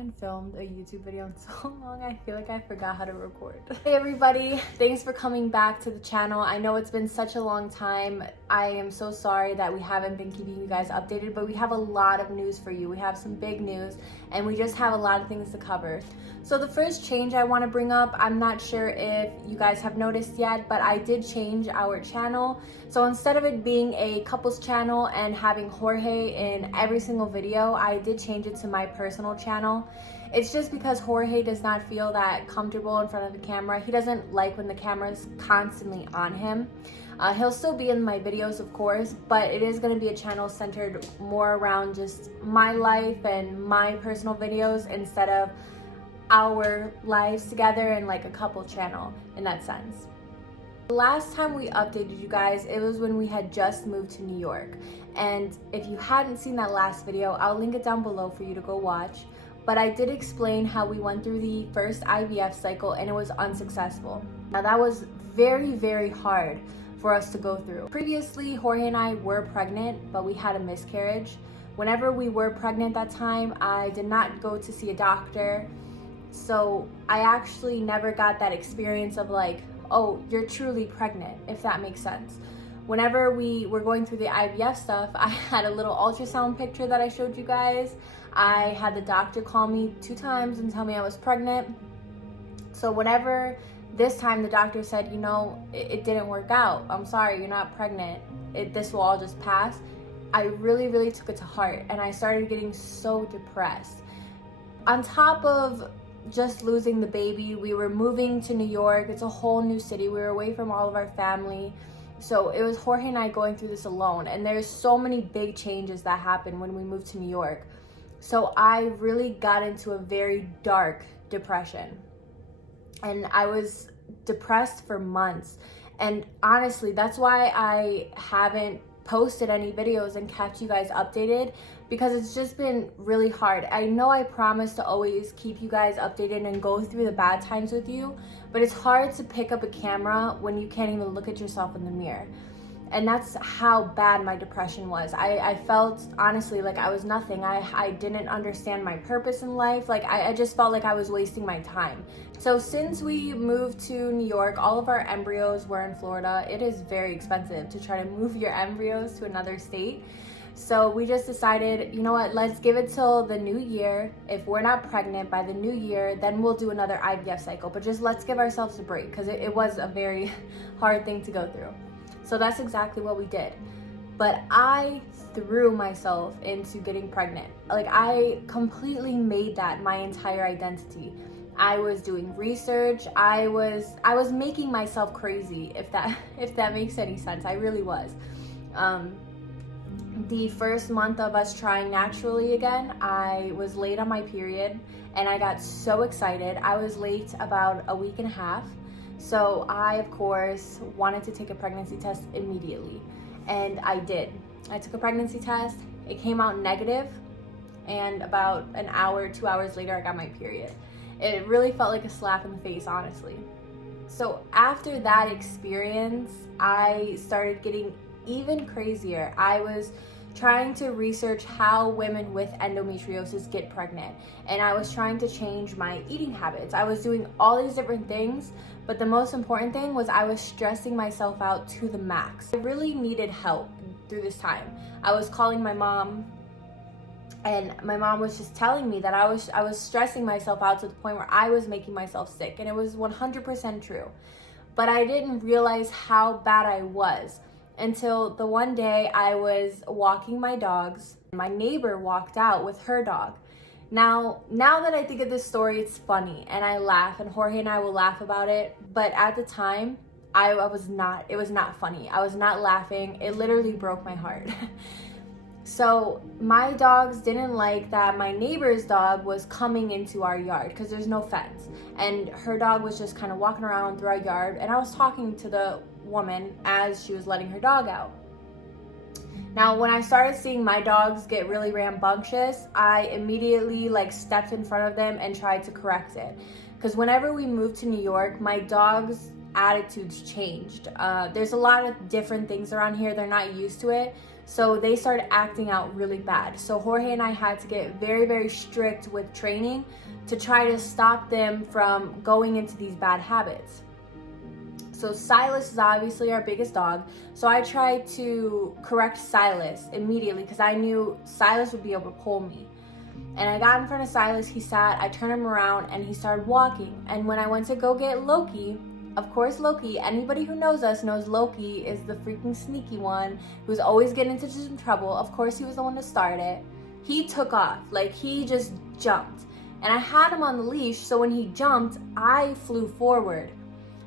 haven't filmed a YouTube video in so long, I feel like I forgot how to record. Hey everybody, thanks for coming back to the channel. I know it's been such a long time. I am so sorry that we haven't been keeping you guys updated, but we have a lot of news for you. We have some big news and we just have a lot of things to cover. So the first change I want to bring up, I'm not sure if you guys have noticed yet, but I did change our channel. So instead of it being a couples channel and having Jorge in every single video, I did change it to my personal channel. It's just because Jorge does not feel that comfortable in front of the camera. He doesn't like when the camera is constantly on him. He'll still be in my videos, of course, but it is going to be a channel centered more around just my life and my personal videos instead of our lives together and like a couple channel in that sense. The last time we updated you guys, it was when we had just moved to New York. And if you hadn't seen that last video, I'll link it down below for you to go watch. But I did explain how we went through the first IVF cycle and it was unsuccessful. Now that was very, very hard for us to go through. Previously, Jorge and I were pregnant, but we had a miscarriage. Whenever we were pregnant that time, I did not go to see a doctor. So I actually never got that experience of like, oh, you're truly pregnant, if that makes sense. Whenever we were going through the IVF stuff, I had a little ultrasound picture that I showed you guys. I had the doctor call me 2 times and tell me I was pregnant. So whenever this time the doctor said, you know, it didn't work out. I'm sorry, you're not pregnant. This will all just pass. I really, really took it to heart and I started getting so depressed. On top of just losing the baby, we were moving to New York. It's a whole new city. We were away from all of our family. So it was Jorge and I going through this alone. And there's so many big changes that happened when we moved to New York. So I really got into a very dark depression. And I was depressed for months. And honestly, that's why I haven't posted any videos and kept you guys updated, because it's just been really hard. I know I promise to always keep you guys updated and go through the bad times with you, but it's hard to pick up a camera when you can't even look at yourself in the mirror. And that's how bad my depression was. I felt honestly like I was nothing. I didn't understand my purpose in life. Like I just felt like I was wasting my time. So since we moved to New York, all of our embryos were in Florida. It is very expensive to try to move your embryos to another state. So we just decided, you know what, let's give it till the new year. If we're not pregnant by the new year, then we'll do another IVF cycle. But just let's give ourselves a break, because it was a very hard thing to go through. So that's exactly what we did. But I threw myself into getting pregnant. Like I completely made that my entire identity. I was doing research. I was making myself crazy, if that makes any sense. I really was. The first month of us trying naturally again, I was late on my period and I got so excited. I was late about a week and a half. So I, of course, wanted to take a pregnancy test immediately. And I did. I took a pregnancy test. It came out negative. And about an hour, 2 hours later, I got my period. It really felt like a slap in the face, honestly. So after that experience, I started getting even crazier. I was trying to research how women with endometriosis get pregnant, and I was trying to change my eating habits. I was doing all these different things, but the most important thing was I was stressing myself out to the max. I really needed help through this time. I was calling my mom, and my mom was just telling me that I was stressing myself out to the point where I was making myself sick, and it was 100% true. But I didn't realize how bad I was until the one day I was walking my dogs. My neighbor walked out with her dog. Now that I think of this story, it's funny and I laugh, and Jorge and I will laugh about it. But at the time, it was not funny. I was not laughing. It literally broke my heart. So my dogs didn't like that my neighbor's dog was coming into our yard because there's no fence. And her dog was just kind of walking around through our yard, and I was talking to the woman as she was letting her dog out. Now, when I started seeing my dogs get really rambunctious, I immediately stepped in front of them and tried to correct it. Because whenever we moved to New York, my dogs' attitudes changed. There's a lot of different things around here. They're not used to it. So they started acting out really bad. So Jorge and I had to get very, very strict with training to try to stop them from going into these bad habits. So Silas is obviously our biggest dog. So I tried to correct Silas immediately because I knew Silas would be able to pull me. And I got in front of Silas, he sat, I turned him around, and he started walking. And when I went to go get Loki, of course Loki, anybody who knows us knows Loki is the freaking sneaky one who's always getting into some trouble. Of course he was the one to start it. He took off, like he just jumped. And I had him on the leash, so when he jumped, I flew forward.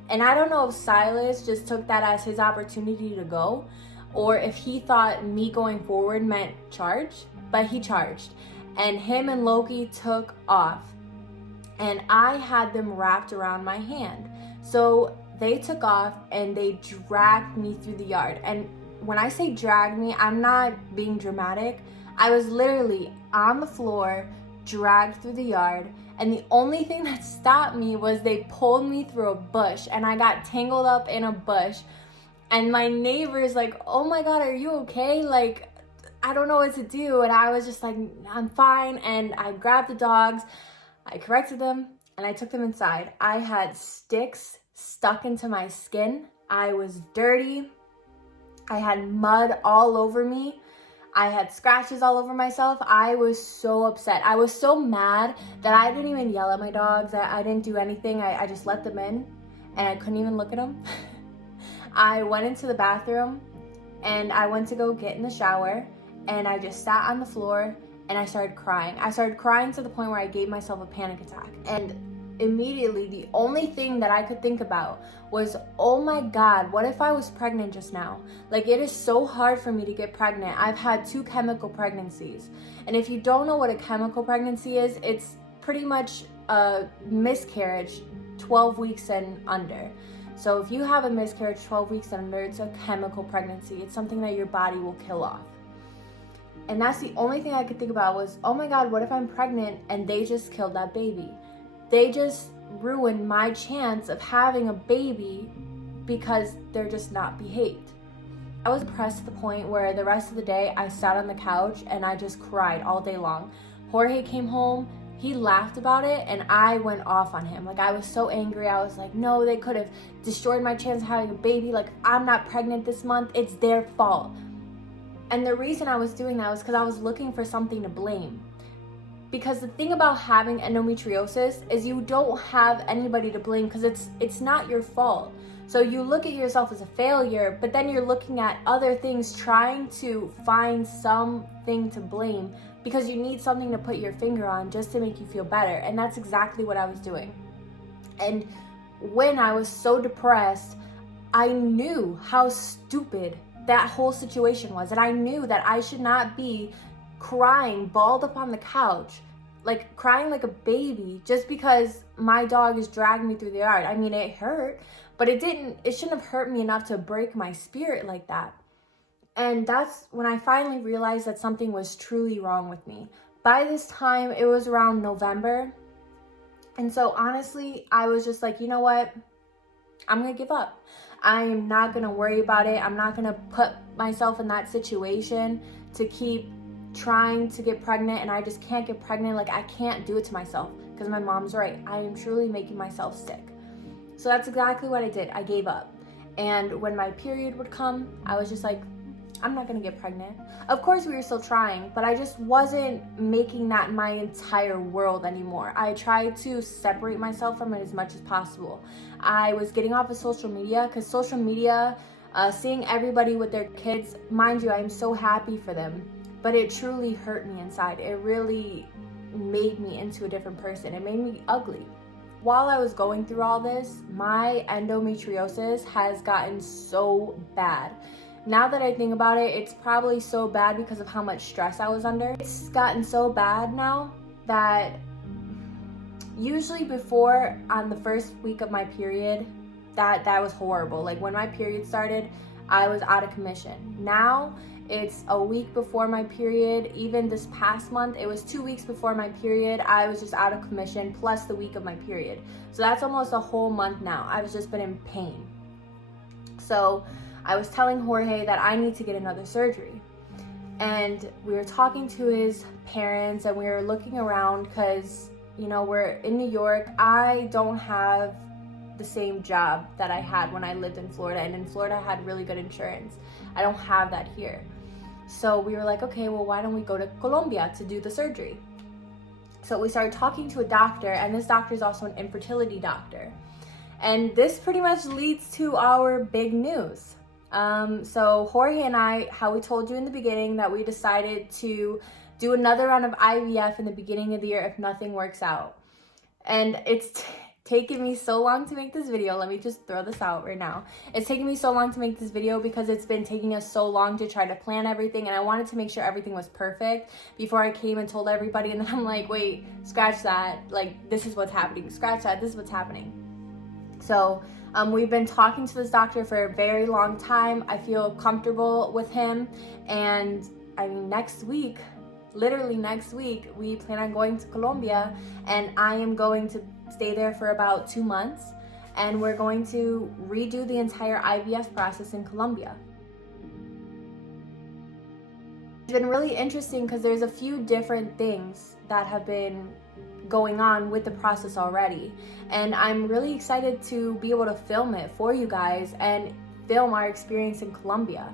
And I don't know if Silas just took that as his opportunity to go, or if he thought me going forward meant charge, but he charged. And him and Loki took off. And I had them wrapped around my hand. So they took off and they dragged me through the yard. And when I say drag me, I'm not being dramatic. I was literally on the floor, dragged through the yard. And the only thing that stopped me was they pulled me through a bush and I got tangled up in a bush. And my neighbor's like, oh my God, are you okay? Like, I don't know what to do. And I was just like, I'm fine. And I grabbed the dogs, I corrected them, and I took them inside. I had sticks stuck into my skin. I was dirty. I had mud all over me. I had scratches all over myself. I was so upset. I was so mad that I didn't even yell at my dogs. I didn't do anything. I just let them in and I couldn't even look at them. I went into the bathroom and I went to go get in the shower and I just sat on the floor and I started crying. I started crying to the point where I gave myself a panic attack. And immediately the only thing that I could think about was, oh my God, what if I was pregnant just now? Like, it is so hard for me to get pregnant. I've had 2 chemical pregnancies. And if you don't know what a chemical pregnancy is, it's pretty much a miscarriage 12 weeks and under. So if you have a miscarriage 12 weeks and under, it's a chemical pregnancy. It's something that your body will kill off. And that's the only thing I could think about was, oh my God, what if I'm pregnant and they just killed that baby? They just ruined my chance of having a baby because they're just not behaved. I was depressed to the point where the rest of the day I sat on the couch and I just cried all day long. Jorge came home, he laughed about it, and I went off on him. Like, I was so angry. I was like, no, they could have destroyed my chance of having a baby. Like, I'm not pregnant this month. It's their fault. And the reason I was doing that was because I was looking for something to blame. Because the thing about having endometriosis is you don't have anybody to blame because it's not your fault. So you look at yourself as a failure, but then you're looking at other things trying to find something to blame because you need something to put your finger on just to make you feel better. And that's exactly what I was doing. And when I was so depressed, I knew how stupid that whole situation was. And I knew that I should not be crying, balled up on the couch, like crying like a baby just because my dog is dragging me through the yard. I mean, it hurt, but it shouldn't have hurt me enough to break my spirit like that. And that's when I finally realized that something was truly wrong with me. By this time, it was around November. And so honestly, I was just like, you know what? I'm gonna give up. I am not gonna worry about it. I'm not gonna put myself in that situation to keep trying to get pregnant and I just can't get pregnant. Like, I can't do it to myself because my mom's right. I am truly making myself sick. So that's exactly what I did. I gave up. And when my period would come, I was just like, I'm not gonna get pregnant. Of course we were still trying, but I just wasn't making that my entire world anymore. I tried to separate myself from it as much as possible. I was getting off of social media because social media, seeing everybody with their kids, mind you, I'm so happy for them, but it truly hurt me inside. It really made me into a different person. It made me ugly. While I was going through all this, my endometriosis has gotten so bad. Now that I think about it, it's probably so bad because of how much stress I was under. It's gotten so bad now that usually before, on the first week of my period, that was horrible. Like, when my period started, I was out of commission. Now it's a week before my period. Even this past month, it was 2 weeks before my period. I was just out of commission, plus the week of my period. So that's almost a whole month now. I've just been in pain. So I was telling Jorge that I need to get another surgery. And we were talking to his parents and we were looking around because, you know, we're in New York. I don't have the same job that I had when I lived in Florida, and in Florida I had really good insurance. I don't have that here. So we were like, okay, well, why don't we go to Colombia to do the surgery? So we started talking to a doctor, and this doctor is also an infertility doctor. And this pretty much leads to our big news. So Jorge and I, how we told you in the beginning, that we decided to do another round of IVF in the beginning of the year if nothing works out. And it's taken me so long to make this video. Let me just throw this out right now. It's taken me so long to make this video because it's been taking us so long to try to plan everything, and I wanted to make sure everything was perfect before I came and told everybody, and then I'm like, wait, scratch that, like, this is what's happening, scratch that, this is what's happening. So we've been talking to this doctor for a very long time. I feel comfortable with him, and I mean, next week, literally next week, we plan on going to Colombia, and I am going to stay there for about 2 months, and we're going to redo the entire IVF process in Colombia. It's been really interesting because there's a few different things that have been going on with the process already, and I'm really excited to be able to film it for you guys and film our experience in Colombia.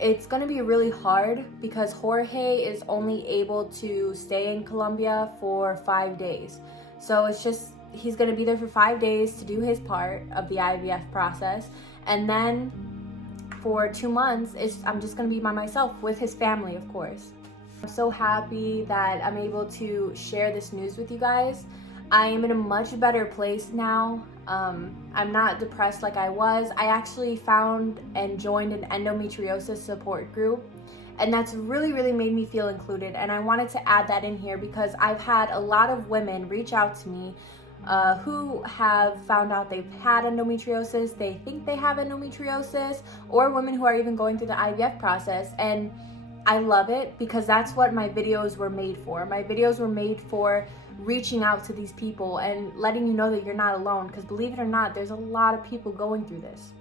It's going to be really hard because Jorge is only able to stay in Colombia for 5 days. So it's just, he's going to be there for 5 days to do his part of the IVF process. And then for 2 months, I'm just going to be by myself with his family, of course. I'm so happy that I'm able to share this news with you guys. I am in a much better place now. I'm not depressed like I was. I actually found and joined an endometriosis support group, and that's really made me feel included, and I wanted to add that in here because I've had a lot of women reach out to me who have found out they've had endometriosis, they think they have endometriosis, or women who are even going through the IVF process. And I love it because that's what my videos were made for. My videos were made for reaching out to these people and letting you know that you're not alone, because believe it or not, there's a lot of people going through this.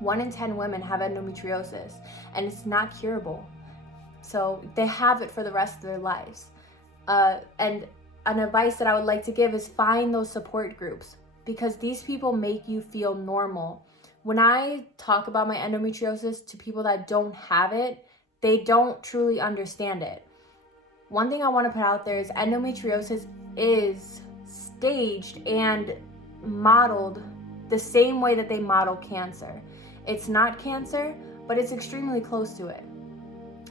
1 in 10 women have endometriosis, and it's not curable. So they have it for the rest of their lives. And an advice that I would like to give is find those support groups, because these people make you feel normal. When I talk about my endometriosis to people that don't have it, they don't truly understand it. One thing I want to put out there is endometriosis is staged and modeled the same way that they model cancer. It's not cancer, but it's extremely close to it.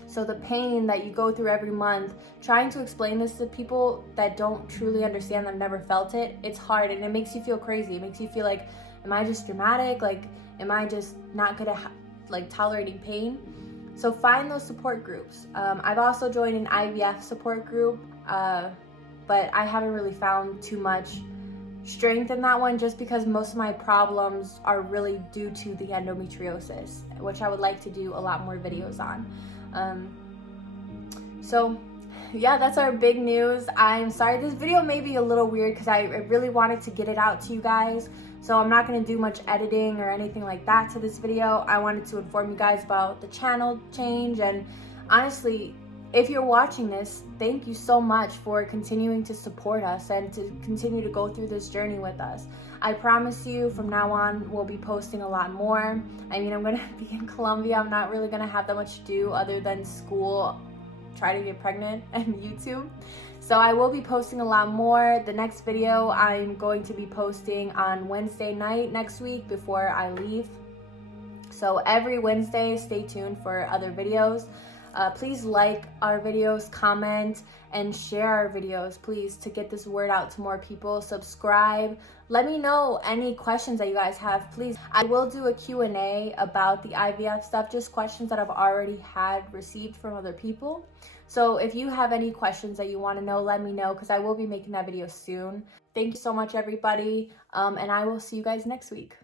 So the pain that you go through every month, trying to explain this to people that don't truly understand, that never felt it, it's hard, and it makes you feel crazy. It makes you feel like, am I just dramatic? Like, am I just not good at tolerating pain? So find those support groups. I've also joined an IVF support group, but I haven't really found too much strength in that one, just because most of my problems are really due to the endometriosis, which I would like to do a lot more videos on. So yeah, that's our big news. I'm sorry this video may be a little weird because I really wanted to get it out to you guys. So I'm not going to do much editing or anything like that to this video. I wanted to inform you guys about the channel change, and honestly, if you're watching this, thank you so much for continuing to support us and to continue to go through this journey with us. I promise you from now on we'll be posting a lot more. I mean, I'm going to be in Colombia. I'm not really going to have that much to do other than school, try to get pregnant, and YouTube. So I will be posting a lot more. The next video I'm going to be posting on Wednesday night next week before I leave. So every Wednesday, stay tuned for other videos. Please like our videos, comment, and share our videos, please, to get this word out to more people. Subscribe. Let me know any questions that you guys have, please. I will do a Q&A about the IVF stuff, just questions that I've already had received from other people. So if you have any questions that you want to know, let me know, because I will be making that video soon. Thank you so much, everybody, and I will see you guys next week.